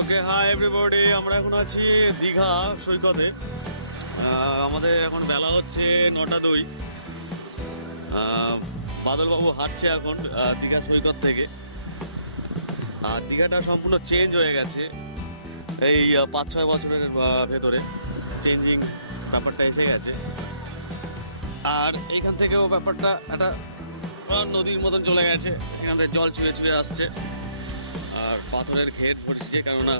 ওকে, hi everybody. আমরা এখন আছি দীঘা সৈকতে। আমাদের এখন বেলা হচ্ছে 9:02। বাদলবাবু হাঁটছে এখন দীঘা সৈকত থেকে। আর দীঘাটা সম্পূর্ণ চেঞ্জ হয়ে গেছে এই 5-6 বছরের ভেতরে। চেঞ্জিং ব্যাপারটা এসে গেছে। আর এইখান থেকেও ব্যাপারটা একটা নদীর মতন চলে গেছে, সেখান থেকে জল ছুঁয়ে ছুঁয়ে আসছে। আর পাথরের ঘের পড়ছে, কেননা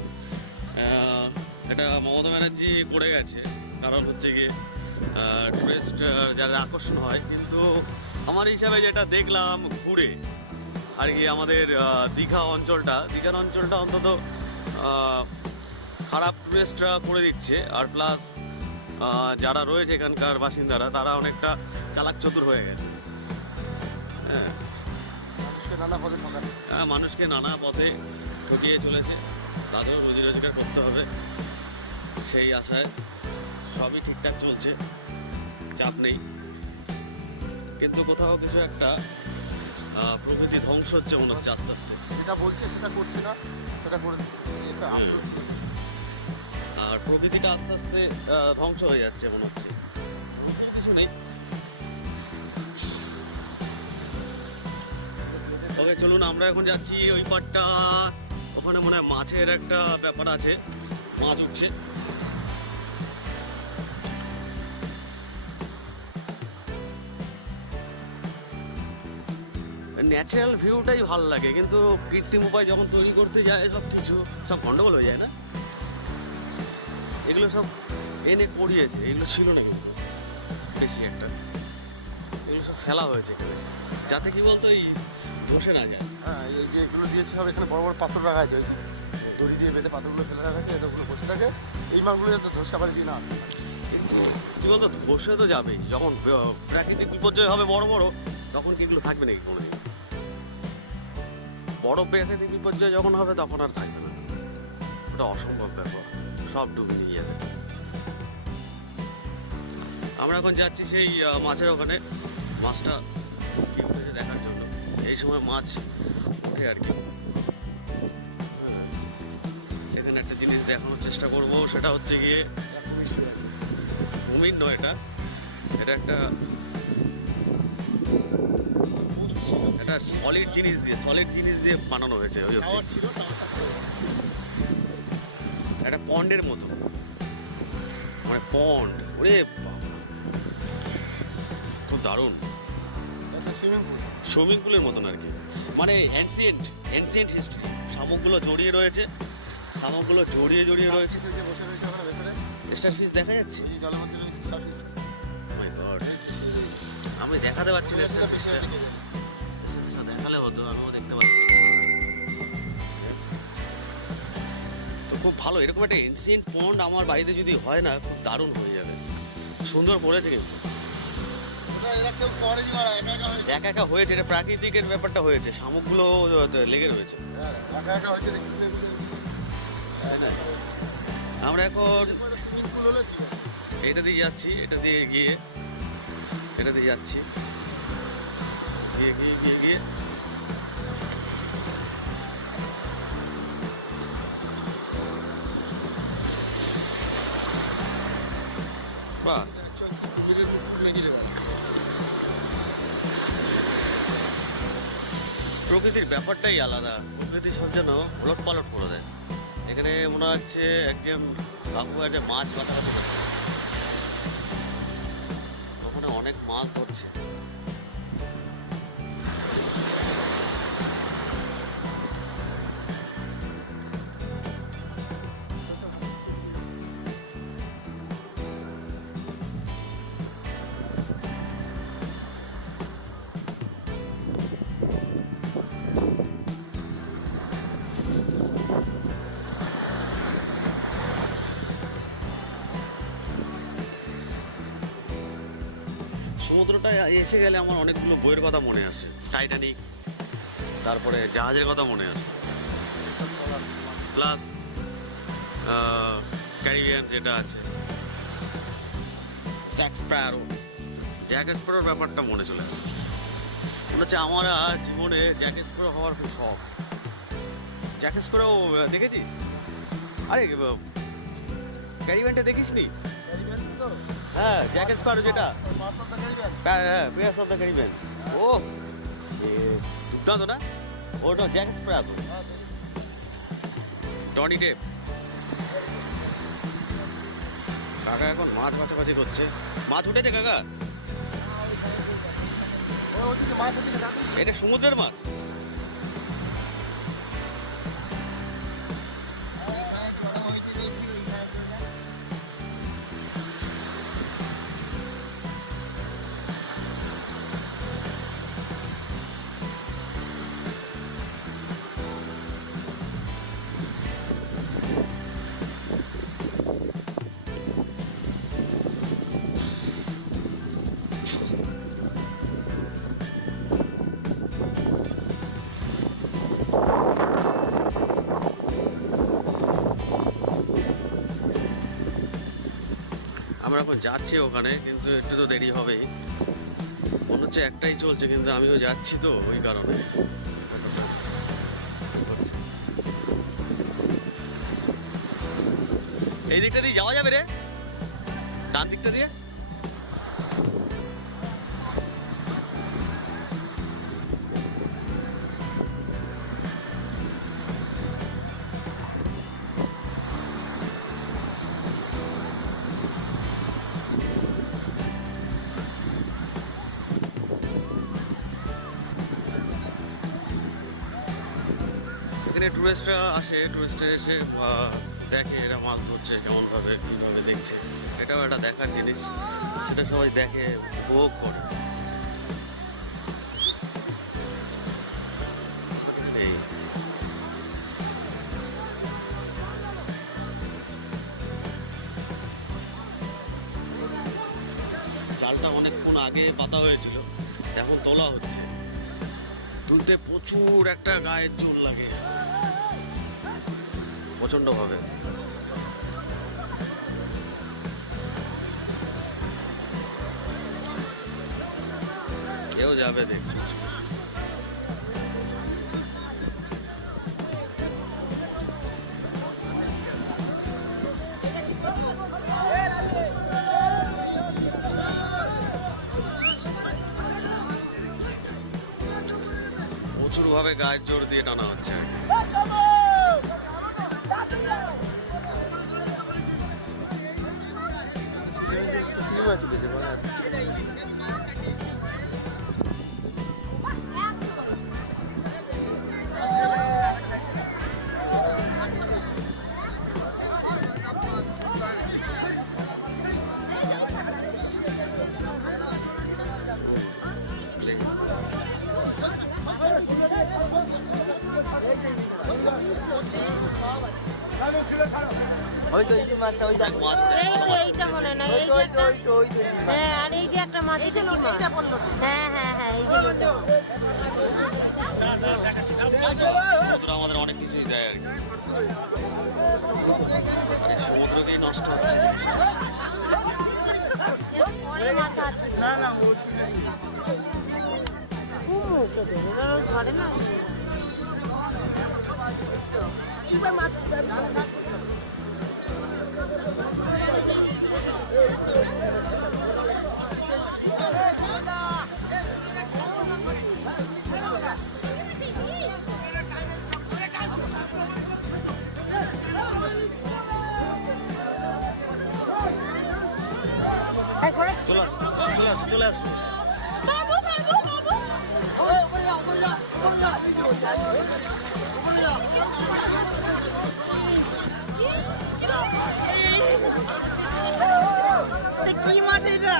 এটা মমতা ব্যানার্জি করে গেছে। কারণ হচ্ছে গিয়ে টুরিস্ট যাদের আকর্ষণ হয়। কিন্তু আমার হিসাবে যেটা দেখলাম ঘুরে আর কি, আমাদের দীঘার অঞ্চলটা অন্তত খারাপ টুরিস্টরা করে দিচ্ছে। আর প্লাস যারা রয়েছে এখানকার বাসিন্দারা, তারা অনেকটা চালাক চতুর হয়ে গেছে। মানুষকে নানা পথে ঠকিয়ে চলেছে। তাদেরও রুজি রোজগার করতে হবে, সেই আশায় সবই ঠিকঠাক চলছে, চাপ নেই। কিন্তু কোথাও কিছু একটা প্রকৃতি ধ্বংস হচ্ছে মনে হচ্ছে আস্তে আস্তে। যেটা বলছে সেটা করছে না, সেটা করে দিচ্ছে। আর প্রকৃতিটা আস্তে আস্তে ধ্বংস হয়ে যাচ্ছে মনে হচ্ছে। কিছু নেই। তবে চলুন, আমরা এখন যাচ্ছি ওই পাটটা। ওখানে মনে হয় মাছের একটা ব্যাপার আছে, মাছ উঠছে। ন্যাচারাল ভিউটাই ভালো লাগে, কিন্তু কৃত্রিম উপায় যখন তৈরি করতে যায় সব গন্ডগোল হয়ে যায় না? এগুলো সব এনে করিয়েছে, এগুলো ছিল না কিন্তু বেশি একটা। এগুলো সব ফেলা হয়েছে এখানে, যাতে কি বলতো এই বসে না যায়। হ্যাঁ, এই যে এগুলো দিয়েছে সব, এখানে বড় বড় পাথর রাখা আছে, ওই দড়ি দিয়ে বেঁধে পাথরগুলো ফেলে রাখা আছে, এতগুলো বসে থাকে। এই মাছগুলো যাতে ধসকা পারে দিয়ে না। কিন্তু কি বলতো, ধসে তো যাবেই। যখন প্রাকৃতিক বিপর্যয় হবে বড় বড়, তখন কি এগুলো থাকবে নাকি কোনোদিন? বড় প্রাকৃতিক বিপর্যয় যখন হবে তখন আর থাকবে না। ওটা অসম্ভব ব্যাপার, সব ডুবে নিয়ে যাবে। আমরা এখন যাচ্ছি সেই মাছের ওখানে, মাছটা কি উঠেছে দেখার জন্য। এই সময় মাছ ওঠে আর কি। এখানে একটা জিনিস দেখানোর চেষ্টা করবো, সেটা হচ্ছে গিয়ে কুমির নয়, এটা একটা সলিড জিনিস দিয়ে বানানো হয়েছে। ওই একটা পন্ডের মতো, মানে পন্ড। ওরে খুব দারুণ, সুইমিং পুলের মতন আর কি। মানে এনসিয়েন্ট হিস্ট্রি, শামুকগুলো জড়িয়ে রয়েছে। বসে রয়েছে ওখানে ভেতরে। স্টার ফিশ দেখা যাচ্ছে জলের মধ্যে রয়েছে স্টার ফিশ। মাই গড, আমি দেখাতে পারছি না স্টার ফিশটা। দেখালে হতো, আমিও দেখতে পাচ্ছি। তো খুব ভালো, এরকম একটা এনসিয়েন্ট পন্ড আমার বাড়িতে যদি হয় না, খুব দারুণ হয়ে যাবে। সুন্দর করেছে কিন্তু, একা একা হয়েছে। এটা প্রাকৃতিকের ব্যাপারটা হয়েছে, শামুকগুলো লেগে রয়েছে। আমরা এখন এটা দিয়ে যাচ্ছি, এটা দিয়ে গিয়ে বাহ, প্রকৃতির ব্যাপারটাই আলাদা। প্রকৃতি সব যেন ওলট পালট করে দেয়। এখানে মনে হচ্ছে একজন কাকু একটা মাছ বাঁচাতে করছে, ওখানে অনেক মাছ ধরছে। সমুদ্রটা এসে গেলে আমার অনেকগুলো বইয়ের কথা মনে আসে। টাইটানিক, তারপরে জাহাজের কথা মনে আসে, প্লাস ক্যারিবিয়ান যেটা আছে, জ্যাক স্প্যারোর ব্যাপারটা মনে চলে আসে। মনে হচ্ছে আমার জীবনে জ্যাক স্প্যারো হওয়ার খুব শখ। জ্যাক স্প্যারো দেখেছিস? আরে ক্যারিব্যানটা দেখিস নি? হ্যাঁ, জ্যাক স্প্যারো যেটা, হ্যাঁ, পিয়ার্স অফ দ্য ক্যারিবিয়ান। ও দুর্দান্ত না? ওটা জ্যাক স্প্যারো, টনি টেপ। কাকা এখন মাছ বাছাবাছি করছে। মাছ উঠেছে কাকা? এটা সমুদ্রের মাছ? আমরা এখন যাচ্ছি ওখানে, কিন্তু একটু তো দেরি হবেই। মনে হচ্ছে একটাই চলছে, কিন্তু আমিও যাচ্ছি তো ওই কারণে। এই দিকটা দিয়ে যাওয়া যাবে রে, ডান দিকটা দিয়ে। এখানে টুরিস্টরা আসে, টুরিস্টরা এসে দেখে এরা মাছ ধরছে কেমনভাবে, কীভাবে দেখছে। এটাও একটা দেখার জিনিস, সেটা সবাই দেখে, উপভোগ করে। এই জালটা অনেকক্ষণ আগে পাতা হয়েছিল, এখন তোলা হচ্ছে। তুলতে প্রচুর একটা গায়ের জোর লাগে, প্রচন্ড ভাবে। কেউ যাবে দেখতে। প্রচুর ভাবে গায়ের জোর দিয়ে টানা হচ্ছে। এইটা মনে নাই, এই যে একটা, হ্যাঁ, আর এই যে একটা মাছ, এটা কি মাছ? হ্যাঁ হ্যাঁ হ্যাঁ, এই যে সমুদ্র আমাদের অনেক কিছুই দেয় আর কি। আর এই সমুদ্রকেই নষ্ট হচ্ছে জিনিসটা। পরে মাছ আছে না না, ধরে না মাছ। চলে আসো। কি মাছ এটা?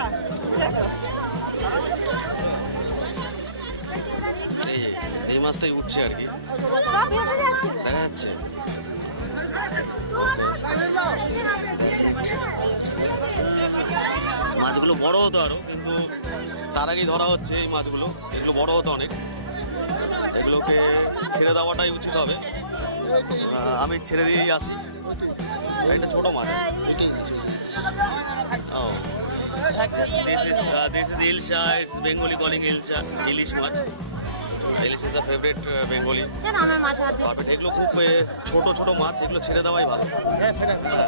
এই মাছটাই উঠছে আর কি, দেখা যাচ্ছে। মাছগুলো বড় হতো আরো, কিন্তু তার আগেই ধরা হচ্ছে এই মাছগুলো। এগুলো বড় হতো অনেক, এগুলোকে ছেড়ে দেওয়াটাই উচিত হবে। আমি ছেড়ে দিয়েই আসি। এটা ছোট মাছ। This is ilsha, it's Bengali calling ilsha, ইলিশ মাছ। Ilish is the favourite Bengali. কেন আমার মাছ হাত দিয়ে পারফেক্ট। এগুলো খুব ছোট ছোট মাছ, এগুলো ছেড়ে দেওয়াই ভালো। হ্যাঁ ফেটা দিয়ে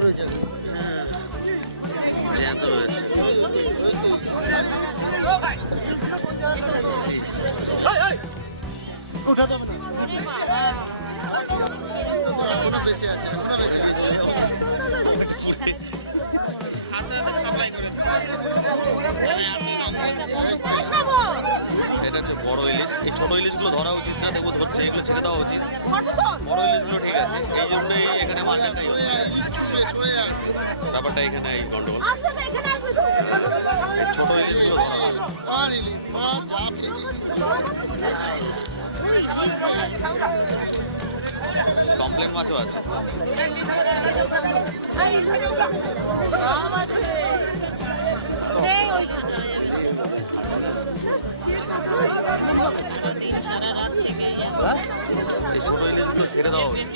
ওকে জ্যান্ত রয়েছে। এখনো বেঁচে আছে এখনো বেঁচে আছে এটা হচ্ছে বড় ইলিশ। এই ছোট ইলিশগুলো ধরা উচিত না, দেখবো ধরছে, এগুলো ছেড়ে দেওয়া উচিত। বড় ইলিশগুলো ঠিক আছে, এই জন্যই এখানে মাছটাই ব্যাপারটা এখানে এই গন্ডগোল। এই ছোট ইলিশগুলো ধরা হয়। আর ইলিশ মাছ যা পেয়েছি কমপ্লেন মাছও আছে। এই ছোট ইলিশগুলো ছেড়ে দেওয়া উচিত,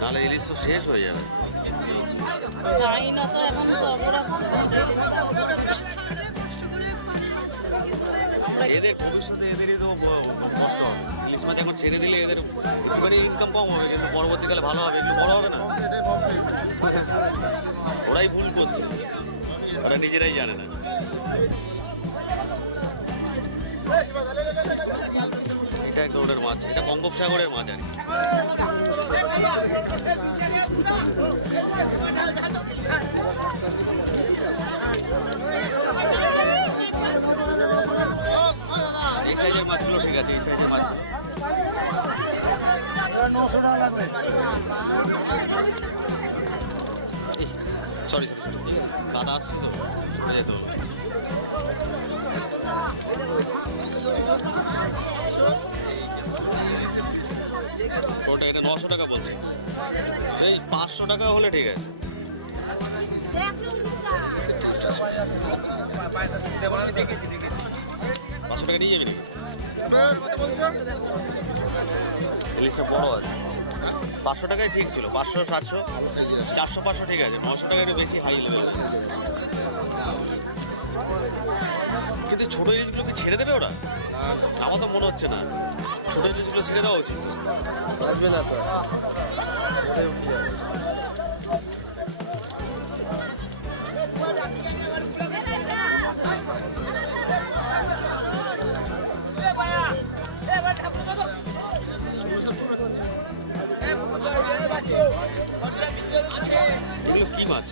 নাহলে ইলিশ তো শেষ হয়ে যাবে। এদের ভবিষ্যতে এদেরই তো কষ্ট হবে। ইলিশ মাছ এখন ছেড়ে দিলে এদের একটুখানি ইনকাম কম হবে, কিন্তু পরবর্তীকালে ভালো হবে, এগুলো বড় হবে না। ওরাই ভুল করছে, ওরা নিজেরাই জানে না। এটা এক ধরনের মাছ, এটা বঙ্গোপসাগরের মাছ আর কি। এই সাইজের মাছগুলো ঠিক আছে, এই সাইজের মাছ। সরি দাদা আসছে তো, যেতে হবে। ওটা এটা 900 টাকা বলছে, এই 500 টাকা হলে ঠিক আছে। 500 টাকা নিয়ে যাবি নাকি? ইলিশটা বড় আছে। 500 টাকায় ঠিক ছিল, 500 700 400 500 ঠিক আছে। 900 টাকা একটু বেশি হাই লেভেল। কিন্তু ছোট ইলিশগুলো কি ছেড়ে দেবে ওরা? আমার তো মনে হচ্ছে না। ছোট ইলিশগুলো ছেড়ে দেওয়া উচিত। আসবে না তো এগুলো কি মাছ?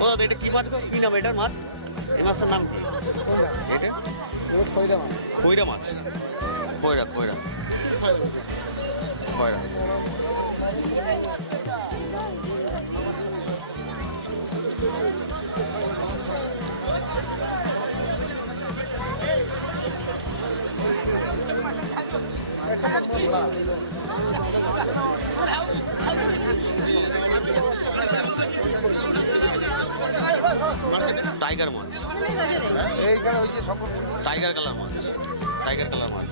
ও দাদা এটা কি মাছ গো? কি নাম এটার মাছ? এই মাছটার নাম কি? এটা কইরা মাছ। কইরা কইরা কইরা। টাইগার মাছ, এইখানে ওই যে সকল টাইগার কালার মাছ, টাইগার কালার মাছ।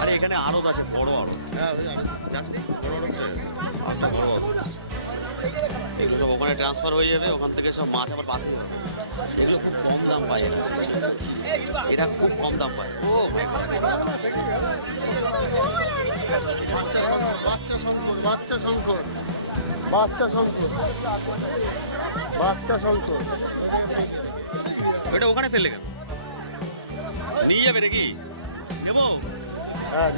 আরে এখানে আড়ত আছে, বড় আড়ত। হ্যাঁ ওই আড়ত। জাস্ট বড় আড়ত, আটটা বড় আড়ত। এগুলো সব ওখানে ট্রান্সফার হয়ে যাবে, ওখান থেকে সব মাছ আবার বাঁচবে। এগুলো খুব কম দাম পায় এরা, এরা খুব কম দাম পায়। ও ভাই বাচ্চা শঙ্কর বাচ্চা শঙ্কর বাচ্চা শঙ্কর বাচ্চা শঙ্কর ওটা ওখানে ফেললে কেন? নিয়ে যাবে নাকি? দেবো? হ্যাঁ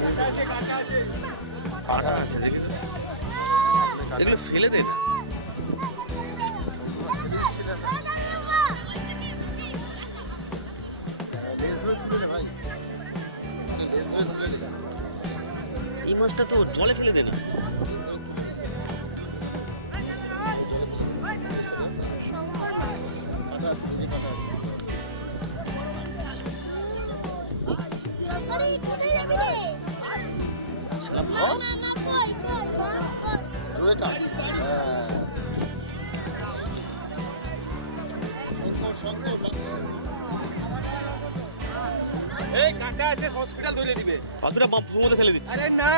কাটা আছে দেখি তো। এগুলো ফেলে দে না। এই মাছটা তো জলে ফেলে দে না। এই কাকা আছে হসপিটাল ধরে দিবে। পাথরটা সমুদ্রে ফেলে দিচ্ছে। আরে না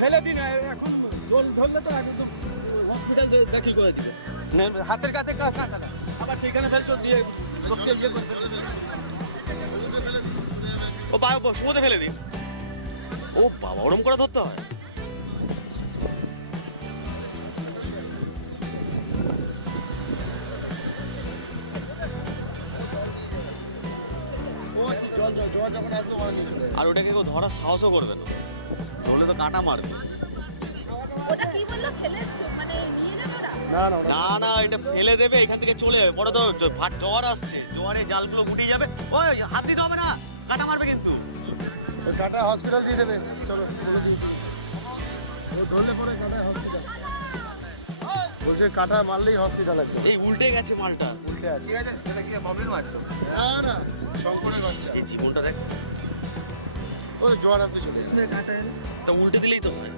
ফেলে দিন এখন জল ধরলে তো এখন তো হসপিটাল দাখিল করে দিবে। হাতের কাছে কাঁচাটা আবার সেইখানে ফেলছো দিয়ে লোককে ইয়ে করে ও সমুদ্রে ফেলে দিন। ও বাবা ওরম করে ধরতে হয়। জল যখন আসবে ওরা নিয়ে চলে যাবে। আর ওটাকে কেউ ধরার সাহসও করবে না, ধরলে তো কাঁটা মারবে। ওটা কি বললো ফেলে মানে নিয়ে যাবে ওরা? না না ওরা না না এটা ফেলে দেবে, এখান থেকে চলে যাবে। পরে তো জোয়ার আসছে, জোয়ারে জালগুলো গুটিয়ে যাবে। ওই হাত দিতে হবে না, কাঁটা মারবে কিন্তু। ওই কাটা হসপিটাল দিয়ে দেবে। চলো বলে দিই। ও ধরলে পরে কাটা হসপিটাল। বলছে কাটা মারলেই হসপিটাল আছে। এই উল্টে গেছে মালটা। উল্টে আছে। ঠিক আছে সেটা কি প্রবলেম আছে? না না শঙ্করের বাচ্চা। এই জীবনটা দেখ, ও জ্বর আসবে চলে যাবে। তা উল্টে দিলেই তো হয়।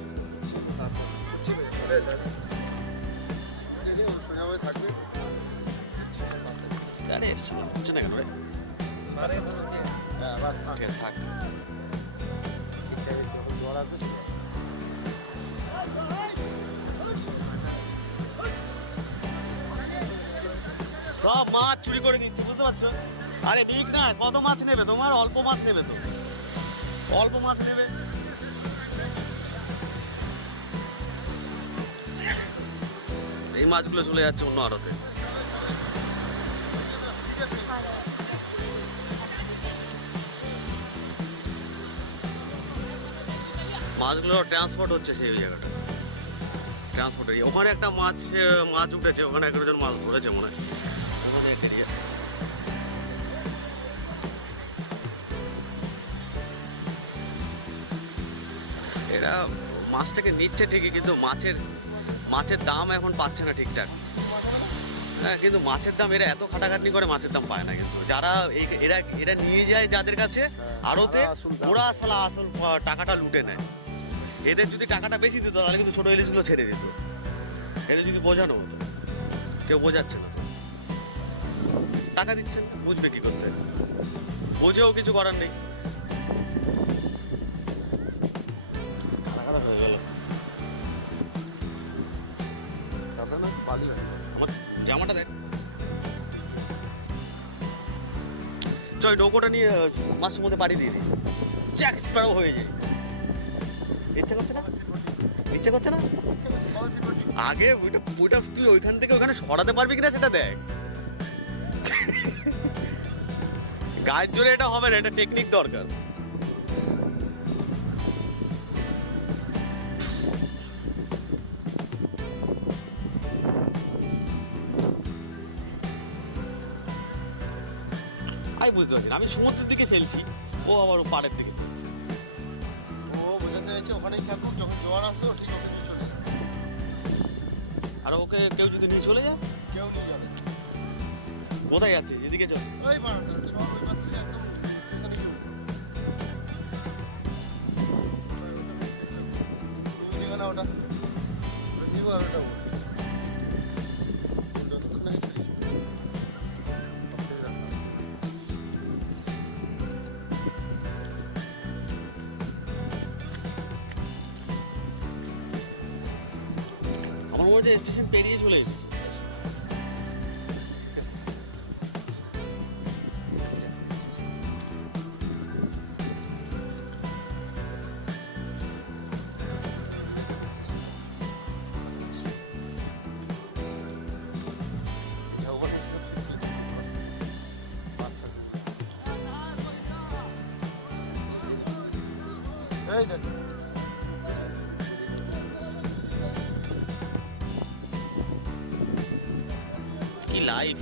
সোজা হয়ে থাকবে। আরে শালা হচ্ছে না কেন রে? হ্যাঁ বাস থাক। ঠিক আছে থাক। ঠিকঠাক যখন জ্বর আসবে চলে যাবে। সব মাছ চুরি করে নিচ্ছে, বুঝতে পারছো? আরে ঠিক না, কত মাছ নেবে তোমার? অল্প মাছ নেবে তো, অল্প মাছ নেবে। এই মাছগুলো চলে যাচ্ছে অন্য আড়তে। মাছগুলো ট্রান্সপোর্ট হচ্ছে সেই জায়গাটা, ট্রান্সপোর্ট। ওখানে একটা মাছ উঠেছে, ওখানে একজন মাছ ধরেছে মনে হয় আমাদের এরিয়া। এরা মাছটাকে নিচ্ছে ঠিকই, কিন্তু মাছের দাম এখন পাচ্ছে না ঠিকঠাক। হ্যাঁ কিন্তু মাছের দাম, এরা এত খাটাখাটনি করে মাছের দাম পায় না। কিন্তু যারা এরা নিয়ে যায় যাদের কাছে আড়তে, ওরা আসলে আসল টাকাটা লুটে নেয়। এদের যদি টাকাটা বেশি দিত তাহলে কিন্তু ছোট ইলিশগুলো ছেড়ে দিত। এদের যদি বোঝানো হতো, কেউ বোঝাচ্ছে না তো। টাকা দিচ্ছেন, বুঝবে কি করতে, বুঝেও কিছু করার নেই। কাদা হয়ে গেল কাটা না পালি হয়। আমার জামাটা দেখ। চল নৌকোটা নিয়ে মাছের মধ্যে পাড়ি দিয়ে দিই, জ্যাক স্প্যারো হয়ে যায়। ইচ্ছা করছে না, ইচ্ছা করছে না। আগে ওইটা তুই ওইখান থেকে ওখানে সরাতে পারবি কিনা সেটা দেখ। গায়ের জোরে এটা হবে না, এটা টেকনিক দরকার। আমি বুঝতে পারছি না, আমি সমুদ্রের দিকে ফেলছি, ও আবার ও পাড়ের দিকে ফেলছে। ও বোঝাতে হয়েছে ওখানেই থাকুক, যখন জ্বর আসবে ও ঠিক ওকে নিয়ে চলে যাবে। আর ওকে কেউ যদি নিয়ে চলে যায়, কেউ নিয়ে যাবে। কোথায় যাচ্ছে? এদিকে চল। ওই বাড়াটা সব ওই মাত্র একদম স্টেশনে গিয়ে উঠবে। তুমি নিবে না ওটা? ওটা নিবো আর ওটা উঠবে। যতক্ষণ না এসে আমার মনে হচ্ছে স্টেশন পেরিয়ে চলে এসেছে। এই দেখ কি লাইফ!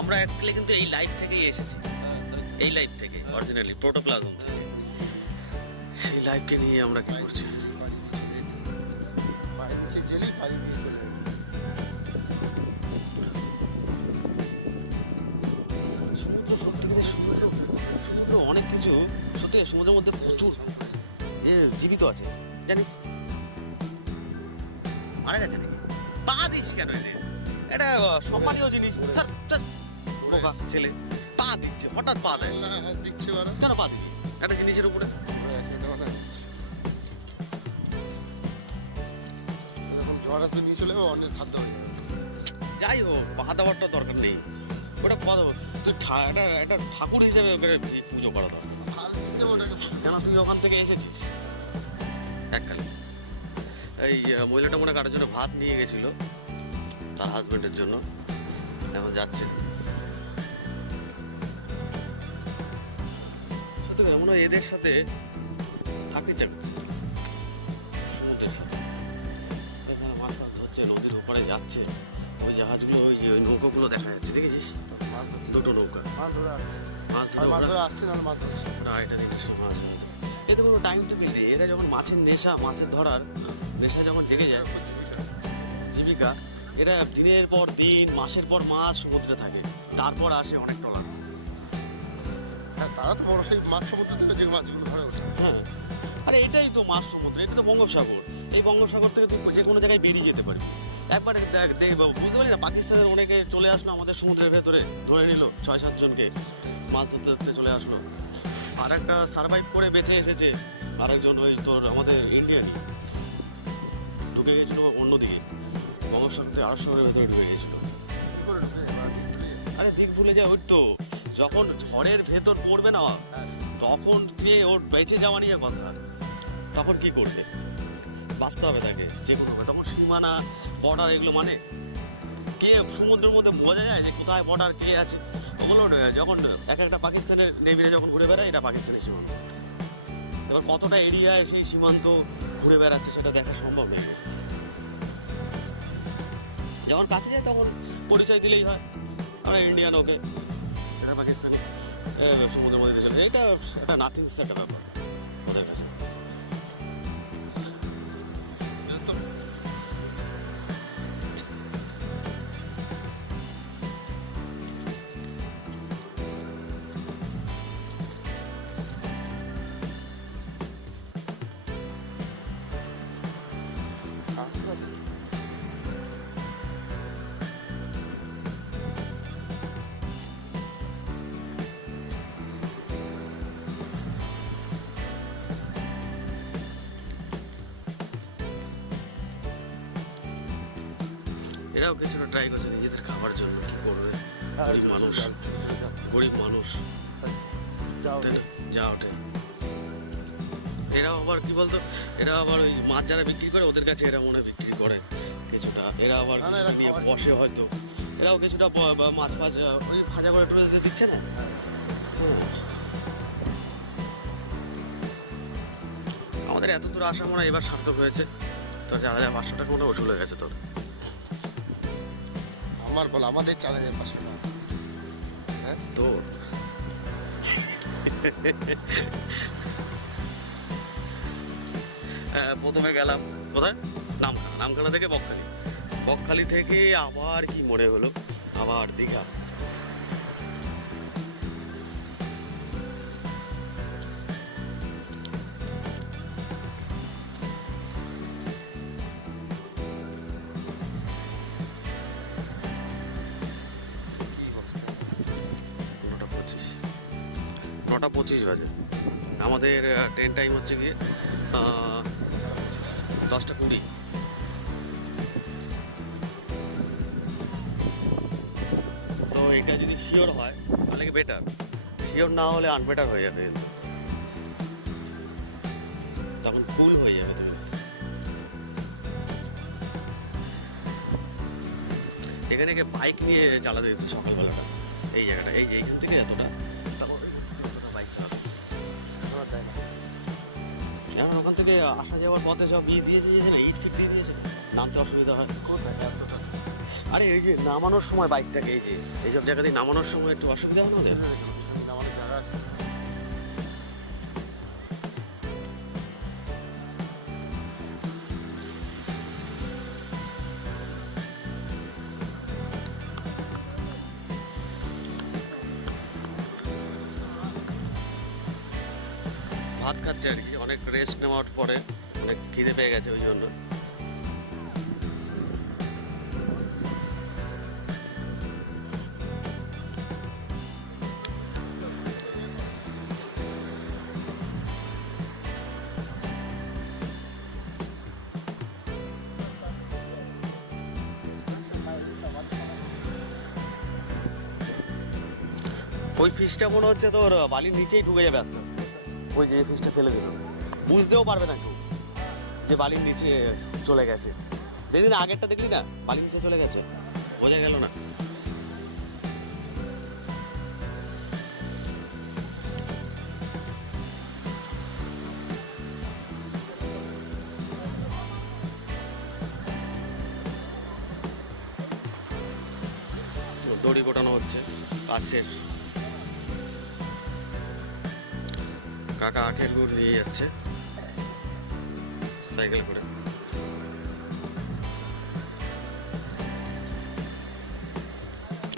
আমরা অ্যাকচুয়ালি কিন্তু এই লাইফ থেকেই এসেছি, এই লাইফ থেকে অরিজিনালি প্রোটোপ্লাজম থেকে। সেই লাইফকে নিয়ে আমরা কি করছি? জেলেই পাড়ি দিয়ে চলে যাবে। সমুদ্র সত্যি কিন্তু সমুদ্র অনেক কিছু, সত্যি সমুদ্রের মধ্যে প্রচুর জীবিত আছে জানিস। মারা গেছে নাকি? পা দিস কেন এনে? এটা সম্মানীয় জিনিস। স্যার বোকা ছেলে পা দিচ্ছে, হঠাৎ পা দেয় দিচ্ছে ওরা। কেন? পা দিবি একটা জিনিসের উপরে। পড়ে আছে, এটা মানে এরকম ঝড় আসবে নিয়ে চলে যাবে, অন্যের খাদ্য হয়ে যাবে। যাই হোক, পাহা দেওয়ারটা দরকার নেই, ওটা তুই একটা ঠাকুর হিসেবে ওকে পুজো করা দরকার। খাল হিসেবে ওটাকে কেন তুই ওখান থেকে এসেছিস এককালে। এই মহিলাটা মনে কারোর জন্য ভাত নিয়ে গেছিল তার হাজবেন্ডের জন্য, এখন যাচ্ছে। সত্যি কথা মনে হয় এদের সাথে থাকতে চাচ্ছে, সমুদ্রের সাথে। এখানে মাছ মাছ হচ্ছে, নদীর ওপারে যাচ্ছে, ওই জাহাজগুলো, ওই যে ওই নৌকাগুলো দেখা যাচ্ছে, দেখেছিস? মাছ ধরতে, দুটো নৌকা মাছ ধরে আসছে, মাছ আর মাছ ধরে ধরে আসছে, নাহলে মাছ ধরছে। ওরা আড়াইটা জিনিস মাছ ধরে। এতে কোনো টাইম টেবিল নেই, এরা যখন মাছের নেশা, মাছের ধরার নেশা যখন জেগে যায়, জীবিকা, এরা দিনের পর দিন, মাসের পর মাস সমুদ্রে থাকে, তারপর আসে অনেক ট্রলার। হ্যাঁ, তারা তো বড় সেই মাছ সমুদ্র থেকে যে মাছগুলো ধরে ওঠে। হ্যাঁ, আরে এটাই তো মাছ সমুদ্র, এটা তো বঙ্গোপসাগর। এই বঙ্গোপসাগর থেকে তুই যে কোনো জায়গায় বেরিয়ে যেতে পারবি একবারে। দেখ বুঝতে পারলি না, পাকিস্তানের অনেকে চলে আসলো আমাদের সমুদ্রের ভেতরে, ধরে নিল 6-7 জনকে, মাছ ধরতে ধরতে চলে আসলো। আর একটা সার্ভাইভ করে বেঁচে এসেছে, আরেকজন ওই তোর আমাদের ইন্ডিয়ানই ঢুকে গেছিল অন্যদিকে, বঙ্গোপসাগর আরশের ভেতরে ঢুকে গেছিল। কি করে ঢুকে যাবে? আর কি করে? আরে দিক ভুলে যায়, ওই তো যখন ঝড়ের ভেতর পড়বে না, হ্যাঁ, তখন যে ওর বেঁচে যাওয়া নিয়ে কথা, তখন কি করবে? বাঁচতে হবে তাকে যে কোনো, তখন সীমানা, বর্ডার, এগুলো মানে কে সমুদ্রের মধ্যে বোঝা যায় যে কোথায় বর্ডার কে আছে। ওগুলো যখন এক একটা পাকিস্তানের নেভিরা যখন ঘুরে বেড়ায়, এটা পাকিস্তানের সীমান্ত। এবার কতটা এরিয়ায় সেই সীমান্ত ঘুরে বেড়াচ্ছে সেটা দেখা সম্ভব নেই। যখন কাছে যায় তখন পরিচয় দিলেই হয়, আমরা ইন্ডিয়ান, ওকে এটা পাকিস্তানি, সমুদ্রের মধ্যে চলে। এটা একটা নাথিং একটা ব্যাপার ওদের কাছে। এরাও কিছুটা ট্রাই করছে নিজেদের খাবার জন্য, কি করবে? গরিব মানুষ, গরিব মানুষ যা ওঠে। এরাও আবার কি বলতো, এরা আবার ওই মাছ যারা বিক্রি করে ওদের কাছে এরা মনে হয় বিক্রি করে কিছুটা, এরা আবার না, না, এরা নিয়ে খাওয়ায়। বসে হয়তো, এরাও কিছুটা মাছ ফাছ ওই ভাজা করে টুরিস্টদের দিচ্ছে না। আমাদের এত দূর আসা মনে হয় এবার সার্থক হয়েছে। তো 4,500 টাকা মনে ওষুধ হয়ে গেছে তোর। আমার বল, আমাদের 4,500 টাকা। হ্যাঁ, তো প্রথমে গেলাম কোথায়, নামখানা, নামখানা থেকে বকখালি, বকখালি থেকে আবার কি মনে হলো, আবার দীঘা। কি অবস্থা? 9:25 বাজে। আমাদের ট্রেন টাইম হচ্ছে গিয়ে 10:20। সো এটা যদি শিওর হয় তাহলে কি বেটার, শিওর না হলে আনবেটার হয়ে যাবে, কিন্তু তখন কুল হয়ে যাবে তুমি। এখানে বাইক নিয়ে চালাতে যেত সকালবেলাটা, এই জায়গাটা, এই যে এইখান থেকে এতটা, তখন বাইক চালাতে। আমার দেয় না। এখন ওখান থেকে আসা যাওয়ার পথে সব দিয়েছে না, ইট ফিট দিয়ে দিয়েছে, নামতে অসুবিধা হয়। কোথায় এতটা? আরে এই যে নামানোর সময় বাইকটাকে, এই যে এইসব জায়গা দিয়ে নামানোর সময় একটু অসুবিধা হয় না ওদের? আমাদের জায়গা আছে। ভাত খাচ্ছে আর কি, অনেক রেস্ট নেওয়ার পরে অনেক খিদে পেয়ে গেছে ওই জন্য। ওই ফিশটা মনে হচ্ছে তোর বালির নিচেই ঢুকে যাবে আস্তে আস্তে। ওই যে ফিশটা ফেলে দিল, বুঝতেও পারবে না কেউ যে বালির নিচে চলে গেছে। দেখলি না আগেরটা, দেখলি না বালির নিচে চলে গেছে, বোঝা গেল না। তো দড়ি গোটানো হচ্ছে, কাজ শেষ। কাকা আখের গুড় নিয়ে যাচ্ছে সাইকেল করে।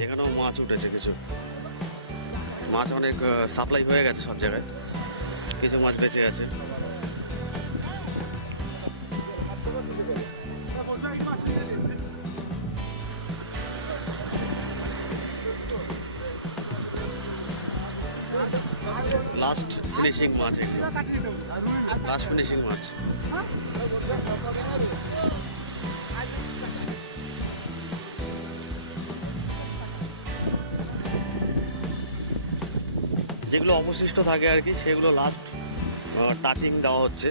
এখানেও মাছ উঠেছে কিছু মাছ, অনেক সাপ্লাই হয়ে গেছে সব জায়গায়, কিছু মাছ বেঁচে আছে। লাস্ট ফিনিশিং মাছ, লাস্ট ফিনিশিং মাছ। যেগুলো অবশিষ্ট থাকে আর কি, সেগুলো লাস্ট টাচিং দেওয়া হচ্ছে,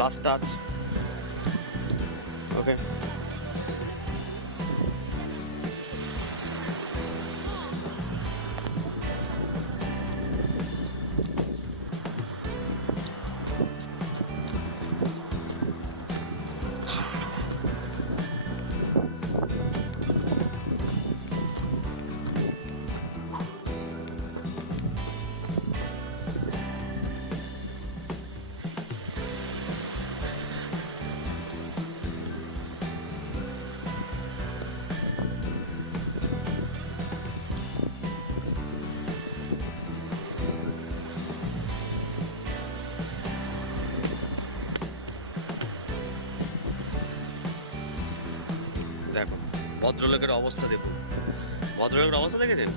লাস্ট টাচ। ওকে, দেখো ভদ্রলোকের অবস্থা দেখুন, ভদ্রলোকের অবস্থা দেখেছেন?